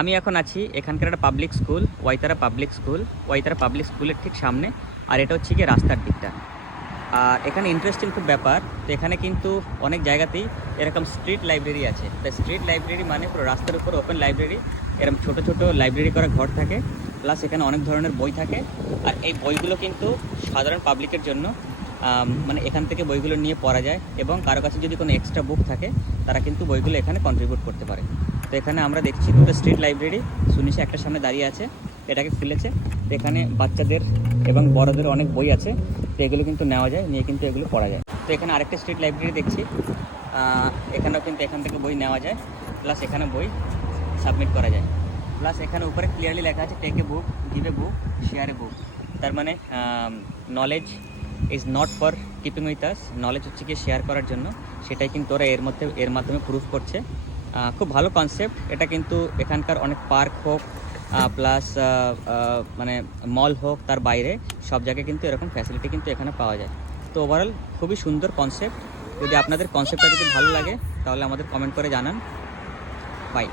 আমি এখন আছি এখানকার একটা পাবলিক স্কুল, ওয়াইতারা পাবলিক স্কুলের ঠিক সামনে। আর এটা হচ্ছে গিয়ে রাস্তার দিকটা। আর এখানে ইন্টারেস্টিং খুব ব্যাপার, তো এখানে কিন্তু অনেক জায়গাতেই এরকম স্ট্রিট লাইব্রেরি আছে। তো স্ট্রিট লাইব্রেরি মানে পুরো রাস্তার উপর ওপেন লাইব্রেরি, এরকম ছোট ছোট লাইব্রেরি করা ঘর থাকে, প্লাস এখানে অনেক ধরনের বই থাকে। আর এই বইগুলো কিন্তু সাধারণ পাবলিকের জন্য, মানে এখান থেকে বইগুলো নিয়ে পড়া যায়, এবং কারো কাছে যদি কোনো এক্সট্রা বুক থাকে তারা কিন্তু বইগুলো এখানে কন্ট্রিবিউট করতে পারে। তো এখানে আমরা দেখছি দুটো স্ট্রিট লাইব্রেরি, সুনিশা একটা সামনে দাঁড়িয়ে আছে, এটাকে খুলেছে। তো এখানে বাচ্চাদের এবং বড়দের অনেক বই আছে, তো এগুলো কিন্তু নেওয়া যায়, নিয়ে কিন্তু এগুলো পড়া যায়। তো এখানে আরেকটা স্ট্রিট লাইব্রেরি দেখছি, এখানেও কিন্তু এখান থেকে বই নেওয়া যায়, প্লাস এখানে বই সাবমিট করা যায়। প্লাস এখানে উপরে ক্লিয়ারলি লেখা আছে take a book, give a book, share a book. তার মানে knowledge is not for keeping with us, knowledge হচ্ছে কি শেয়ার করার জন্য, সেটাই কিন্তু ওরা এর মাধ্যমে প্রুফ করছে। খুব ভালো কনসেপ্ট এটা। কিন্তু এখানকার অনেক পার্ক হোক, প্লাস মানে মল হোক, তার বাইরে সব জায়গায় কিন্তু এরকম ফ্যাসিলিটি কিন্তু এখানে পাওয়া যায়। তো ওভারঅল খুবই সুন্দর কনসেপ্ট। যদি আপনাদের কনসেপ্টটা যদি ভালো লাগে তাহলে আমাদের কমেন্ট করে জানান। বাই।